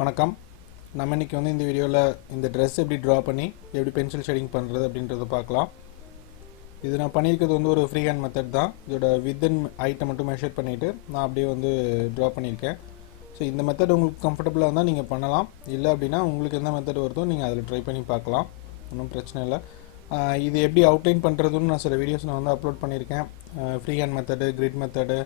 வணக்கம். நம்ம இன்னைக்கு இந்த வீடியோவில் இந்த ட்ரெஸ் எப்படி ட்ரா பண்ணி எப்படி பென்சில் ஷேடிங் பண்ணுறது அப்படின்றத பார்க்கலாம். இது நான் பண்ணியிருக்கிறது ஒரு ஃப்ரீ ஹேண்ட் மெத்தட் தான். இதோட வித் அண்ட் ஹைட்டை மட்டும் மெஷர் பண்ணிவிட்டு நான் அப்படியே ட்ரா பண்ணியிருக்கேன். ஸோ இந்த மெத்தட் உங்களுக்கு கம்ஃபர்டபுளாக இருந்தால் நீங்கள் பண்ணலாம். இல்லை அப்படின்னா உங்களுக்கு எந்த மெத்தட் வருதோ நீங்கள் அதில் ட்ரை பண்ணி பார்க்கலாம். ஒன்றும் பிரச்சனை இல்லை. இது எப்படி அவுட்லைன் பண்ணுறதுன்னு நான் சில வீடியோஸ் நான் அப்லோட் பண்ணியிருக்கேன். Free hand method, grid method,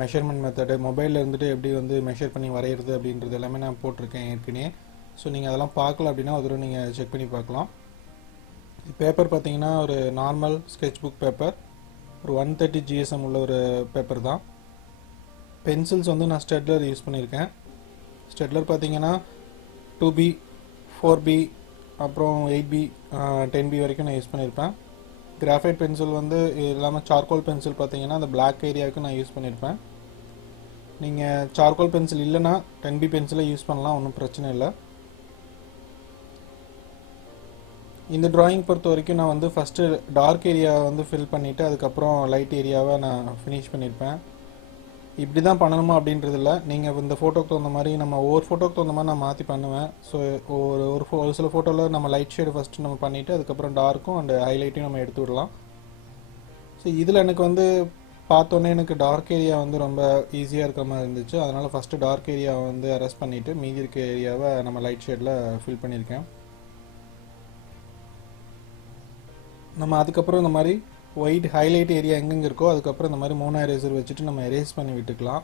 measurement method, மொபைலில் இருந்துட்டு எப்படி மெஷர் பண்ணி வரைகிறது அப்படின்றது எல்லாமே நான் போட்டிருக்கேன் ஏற்கனவே. ஸோ நீங்கள் அதெல்லாம் பார்க்கல அப்படின்னா ஒரு நீங்கள் செக் பண்ணி பார்க்கலாம். பேப்பர் பார்த்தீங்கன்னா ஒரு நார்மல் ஸ்கெட்ச் புக் பேப்பர், ஒரு 130 GSM உள்ள ஒரு பேப்பர் தான். பென்சில்ஸ் நான் ஸ்டெட்லர் யூஸ் பண்ணியிருக்கேன். ஸ்டெட்லர் பார்த்தீங்கன்னா 2B, 4B, அப்புறம் 8B, 10B வரைக்கும் நான் யூஸ் பண்ணியிருப்பேன். கிராஃபைட் பென்சில் இல்லாமல் சார்கோல் பென்சில் பார்த்தீங்கன்னா அந்த பிளாக் ஏரியாவுக்கு நான் யூஸ் பண்ணியிருப்பேன். நீங்கள் சார்கோல் பென்சில் இல்லைன்னா 10B பென்சிலை யூஸ் பண்ணலாம், ஒன்றும் பிரச்சனை இல்லை. இந்த ட்ராயிங் பொறுத்த வரைக்கும் நான் ஃபஸ்ட்டு டார்க் ஏரியாவை ஃபில் பண்ணிவிட்டு அதுக்கப்புறம் லைட் ஏரியாவை நான் ஃபினிஷ் பண்ணியிருப்பேன். இப்படி தான் பண்ணணுமா அப்படின்றது இல்லை. நீங்கள் இந்த ஃபோட்டோக்கு தகுந்த மாதிரி நம்ம ஒவ்வொரு ஃபோட்டோக்கு தகுந்த மாதிரி நான் மாற்றி பண்ணுவேன். ஸோ ஒரு சில ஃபோட்டோவில் நம்ம லைட் ஷேடு ஃபஸ்ட்டு நம்ம பண்ணிவிட்டு அதுக்கப்புறம் டார்க்கும் அண்ட் ஹைலைட்டையும் நம்ம எடுத்து விடலாம். ஸோ இதில் எனக்கு பார்த்தோன்னே எனக்கு டார்க் ஏரியா ரொம்ப ஈஸியாக இருக்கிற மாதிரி இருந்துச்சு. அதனால் ஃபஸ்ட்டு டார்க் ஏரியாவை அரெஸ்ட் பண்ணிவிட்டு மீதி இருக்க ஏரியாவை நம்ம லைட் ஷேடில் ஃபில் பண்ணியிருக்கேன். நம்ம அதுக்கப்புறம் இந்த மாதிரி ஒயிட் ஹைலைட் ஏரியா எங்கெங்கே இருக்கோ அதுக்கப்புறம் இந்த மாதிரி மோனோ எரேசர் வச்சுட்டு நம்ம எரேஸ் பண்ணி விட்டுக்கலாம்.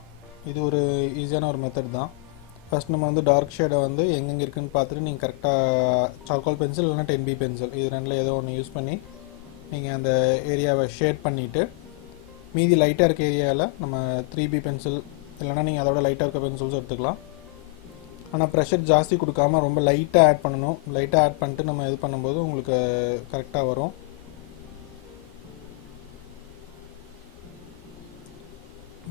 இது ஒரு ஈஸியான ஒரு மெத்தட் தான். ஃபஸ்ட் நம்ம டார்க் ஷேடை எங்கெங்கே இருக்குதுன்னு பார்த்துட்டு நீங்கள் கரெக்டாக சார்கோல் பென்சில் இல்லைனா 10B பென்சில் இது ரெண்டில் ஏதோ ஒன்று யூஸ் பண்ணி நீங்கள் அந்த ஏரியாவை ஷேட் பண்ணிவிட்டு மீதி லைட்டாக இருக்க ஏரியாவில் நம்ம 3B பென்சில் இல்லைனா நீங்கள் அதோட லைட்டாக இருக்க பென்சில்ஸ் எடுத்துக்கலாம். ஆனால் ப்ரெஷர் ஜாஸ்தி கொடுக்காமல் ரொம்ப லைட்டாக ஆட் பண்ணணும். லைட்டாக ஆட் பண்ணிட்டு நம்ம இது பண்ணும்போது உங்களுக்கு கரெக்டாக வரும்.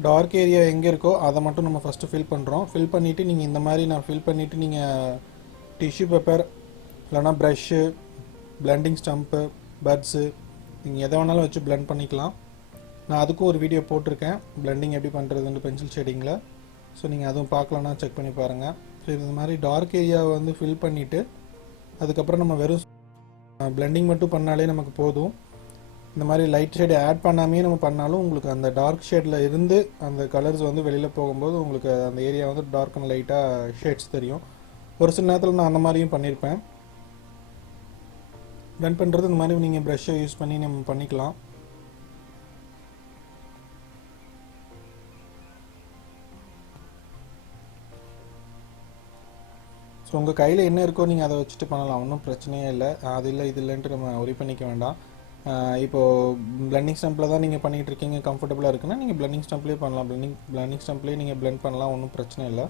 டார்க் ஏரியா எங்கே இருக்கோ அதை மட்டும் நம்ம ஃபஸ்ட்டு ஃபில் பண்ணுறோம். ஃபில் பண்ணிவிட்டு நீங்கள் இந்த மாதிரி நான் ஃபில் பண்ணிவிட்டு நீங்கள் டிஷ்யூ பேப்பர் இல்லைனா ப்ரஷ்ஷு, பிளெண்டிங் ஸ்டம்ப்பு, பட்ஸு நீங்கள் எதை வேணாலும் வச்சு பிளெண்ட் பண்ணிக்கலாம். நான் அதுக்கும் ஒரு வீடியோ போட்டிருக்கேன், பிளெண்டிங் எப்படி பண்ணுறதுன்னு பென்சில் ஷேடிங்கில். ஸோ நீங்கள் அதுவும் பார்க்கலன்னா செக் பண்ணி பாருங்கள். ஸோ இந்த மாதிரி டார்க் ஏரியாவை ஃபில் பண்ணிவிட்டு அதுக்கப்புறம் நம்ம வெறும் பிளெண்டிங் மட்டும் பண்ணாலே நமக்கு போதும். இந்த மாதிரி லைட் ஷேடு ஆட் பண்ணாமே நம்ம பண்ணாலும் உங்களுக்கு அந்த டார்க் ஷேடில் இருந்து அந்த கலர்ஸ் வெளியில் போகும்போது உங்களுக்கு அந்த ஏரியா டார்க் அண்ட் லைட்டாக ஷேட்ஸ் தெரியும். ஒரு சில நேரத்தில் நான் அந்த மாதிரியும் பண்ணியிருப்பேன். பிளெண்ட் பண்ணுறது இந்த மாதிரி நீங்கள் ப்ரஷ்ஷை யூஸ் பண்ணி நம்ம பண்ணிக்கலாம். ஸோ உங்கள் கையில் என்ன இருக்கோ நீங்கள் அதை வச்சுட்டு பண்ணலாம், ஒன்றும் பிரச்சனையே இல்லை. அது இல்லை இது இல்லைன்ட்டு நம்ம ஒரி பண்ணிக்க வேண்டாம். இப்போது பிளெண்டிங் ஸ்டம்பில் தான் நீங்கள் பண்ணிகிட்டு இருக்கீங்க, கம்ஃபர்டபுளாக இருக்குன்னா நீங்கள் பிளெண்டிங் ஸ்டம்ப்லேயே பண்ணலாம். பிளெண்டிங் ஸ்டம்ப்லேயே நீங்கள் பிளெண்ட் பண்ணலாம், ஒன்றும் பிரச்சனை இல்லை.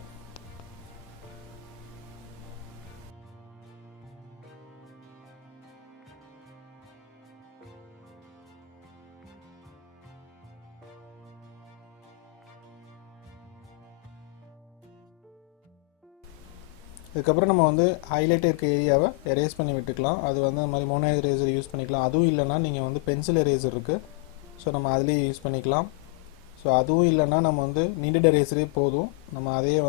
இதுக்கப்புறம் நம்ம ஹைலைட் இருக்க ஏரியாவை எரேஸ் பண்ணி விட்டுக்கலாம். அது அந்த மாதிரி மோனோ எரேசர் யூஸ் பண்ணிக்கலாம். அதுவும் இல்லைனா நீங்கள் பென்சில் எரேசர் இருக்குது, ஸோ நம்ம அதுலேயே யூஸ் பண்ணிக்கலாம். ஸோ அதுவும் இல்லைனா நம்ம நீடட் எரேசரே போதும், நம்ம அதையே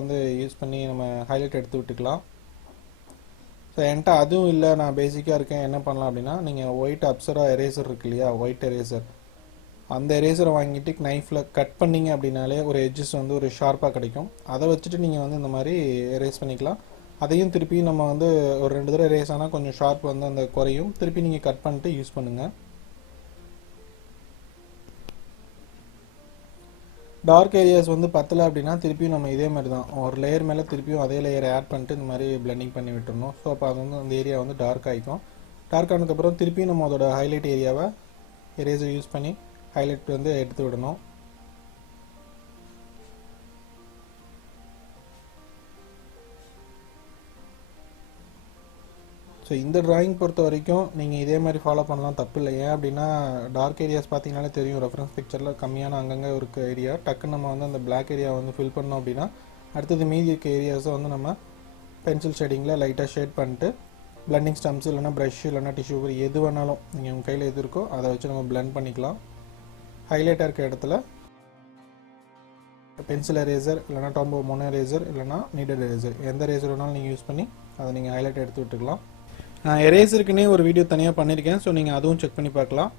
யூஸ் பண்ணி நம்ம ஹைலைட் எடுத்து விட்டுக்கலாம். ஸோ என்கிட்ட அதுவும் இல்லை, நான் பேசிக்காக இருக்கேன், என்ன பண்ணலாம் அப்படின்னா நீங்கள் ஒயிட் அப்சரா எரேசர் இருக்கு இல்லையா, ஒயிட் எரேசர், அந்த எரேசரை வாங்கிட்டு நைஃப்பில் கட் பண்ணிங்க அப்படின்னாலே ஒரு எட்ஜஸ் ஒரு ஷார்ப்பாக கிடைக்கும். அதை வச்சுட்டு நீங்கள் இந்த மாதிரி எரேஸ் பண்ணிக்கலாம். அதையும் திருப்பி நம்ம ஒரு 2 தடவை ரேஸ் ஆனால் கொஞ்சம் ஷார்ப் அந்த குறையும். திருப்பி நீங்கள் கட் பண்ணிட்டு யூஸ் பண்ணுங்கள். டார்க் ஏரியாஸ் பத்தலை அப்படின்னா திருப்பியும் நம்ம இதே மாதிரி தான் ஒரு லேயர் மேலே திருப்பியும் அதே லேயரை ஆட் பண்ணிட்டு இந்த மாதிரி பிளெண்டிங் பண்ணி விட்டுருணும். ஸோ அப்போ அது அந்த ஏரியா டார்க் ஆகிக்கும். டார்க் ஆனதுக்கப்புறம் திருப்பியும் நம்ம அதோட ஹைலைட் ஏரியாவை எரேசர் யூஸ் பண்ணி ஹைலைட் எடுத்து விடணும். ஸோ இந்த ட்ராயிங் பொறுத்த வரைக்கும் நீங்கள் இதே மாதிரி ஃபாலோ பண்ணலாம், தப்பு இல்லை. ஏன் அப்படின்னா டார்க் ஏரியாஸ் பார்த்தீங்கனாலே தெரியும், ரெஃபரன்ஸ் பிக்சரில் கம்மியான அங்கங்கே இருக்க ஏரியா டக்குன்னு நம்ம அந்த பிளாக் ஏரியா ஃபில் பண்ணோம் அப்படின்னா அடுத்தது மீதி இருக்க ஏரியாஸை நம்ம பென்சில் ஷேடிங்கில் லைட்டாக ஷேட் பண்ணிட்டு பிளெண்டிங் ஸ்டம்ப்ஸ் இல்லைனா ப்ரஷ் இல்லைனா டிஷ்யூ பேப்பர் எது வேணாலும் நீங்கள் உங்கள் கையில் எது இருக்கோ அதை வச்சு நம்ம பிளெண்ட் பண்ணிக்கலாம். ஹைலைட்டாக இருக்க இடத்துல பென்சில் எரேசர் இல்லைனா டாம்போ மோனோ எரேசர் இல்லைனா நீடட் எரேசர் எந்த எரேசர் வேணாலும் நீங்கள் யூஸ் பண்ணி அதை நீங்கள் ஹைலைட் எடுத்து விட்டுக்கலாம். எரேசருக்குன்னே ஒரு வீடியோ தனியாக பண்ணியிருக்கேன், ஸோ நீங்கள் அதுவும் செக் பண்ணி பார்க்கலாம்.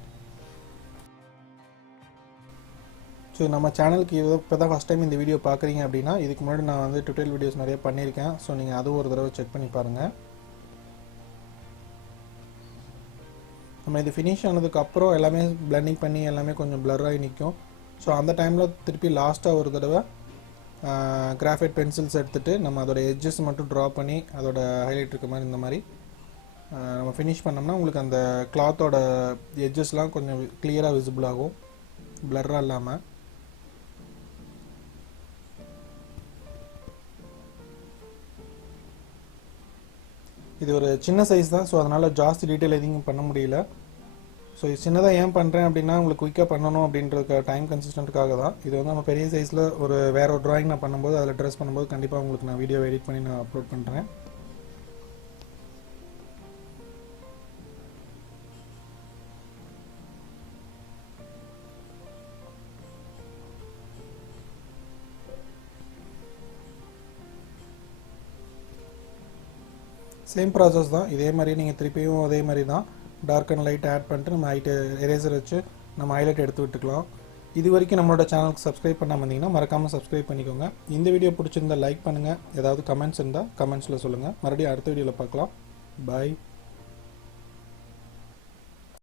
ஸோ நம்ம சேனலுக்கு இப்போ தான் ஃபஸ்ட் டைம் இந்த வீடியோ பார்க்குறீங்க அப்படின்னா இதுக்கு முன்னாடி நான் வந்து டுட்டோரியல் வீடியோஸ் நிறைய பண்ணியிருக்கேன். ஸோ நீங்கள் அதுவும் ஒரு தடவை செக் பண்ணி பாருங்கள். நம்ம இது ஃபினிஷ் ஆனதுக்கப்புறம் எல்லாமே பிளெண்டிங் பண்ணி எல்லாமே கொஞ்சம் பிளராகி நிற்கும். ஸோ அந்த டைமில் திருப்பி லாஸ்ட்டாக ஒரு தடவை கிராஃபைட் பென்சில்ஸ் எடுத்துகிட்டு நம்ம அதோட எட்ஜஸ் மட்டும் ட்ரா பண்ணி அதோட ஹைலைட் இருக்க மாதிரி இந்த மாதிரி நம்ம ஃபினிஷ் பண்ணோம்னா உங்களுக்கு அந்த கிளாத்தோட எட்ஜஸ்லாம் கொஞ்சம் கிளியராக விசிபிள் ஆகும், பிளர்ராக இல்லாமல். இது ஒரு சின்ன சைஸ் தான், ஸோ அதனால் ஜாஸ்தி டீட்டெயில் எதுவும் பண்ண முடியல. ஸோ இது சின்னதாக ஏன் பண்ணுறேன் அப்படின்னா உங்களுக்கு குயிக்காக பண்ணணும் அப்படின்றதுக்கு டைம் கன்சிஸ்டன்ட்டுக்காக தான். இது வந்து நம்ம பெரிய சைஸில் வேறு ஒரு ட்ராயிங் நான் பண்ணும்போது அதில் ட்ரெஸ் பண்ணும்போது கண்டிப்பாக உங்களுக்கு நான் வீடியோ எடிட் பண்ணி நான் அப்லோட் பண்ணுறேன். சேம் ப்ராசஸ் தான், இதே மாதிரி நீங்கள் திருப்பியும் அதே மாதிரி தான் டார்க் அண்ட் லைட் ஆட் பண்ணிட்டு நம்ம எரேசர் வச்சு நம்ம ஹைலைட் எடுத்து விட்டுக்கலாம். இது வரைக்கும் நம்மளோட சேனலுக்கு சப்ஸ்கிரைப் பண்ணாமல் இருந்தீங்கன்னா மறக்காமல் சப்ஸ்கிரைப் பண்ணிக்கோங்க. இந்த வீடியோ பிடிச்சிருந்தா லைக் பண்ணுங்கள், ஏதாவது கமெண்ட்ஸ் இருந்தால் கமெண்ட்ஸில் சொல்லுங்கள். மறுபடியும் அடுத்த வீடியோவில் பார்க்கலாம். பாய்.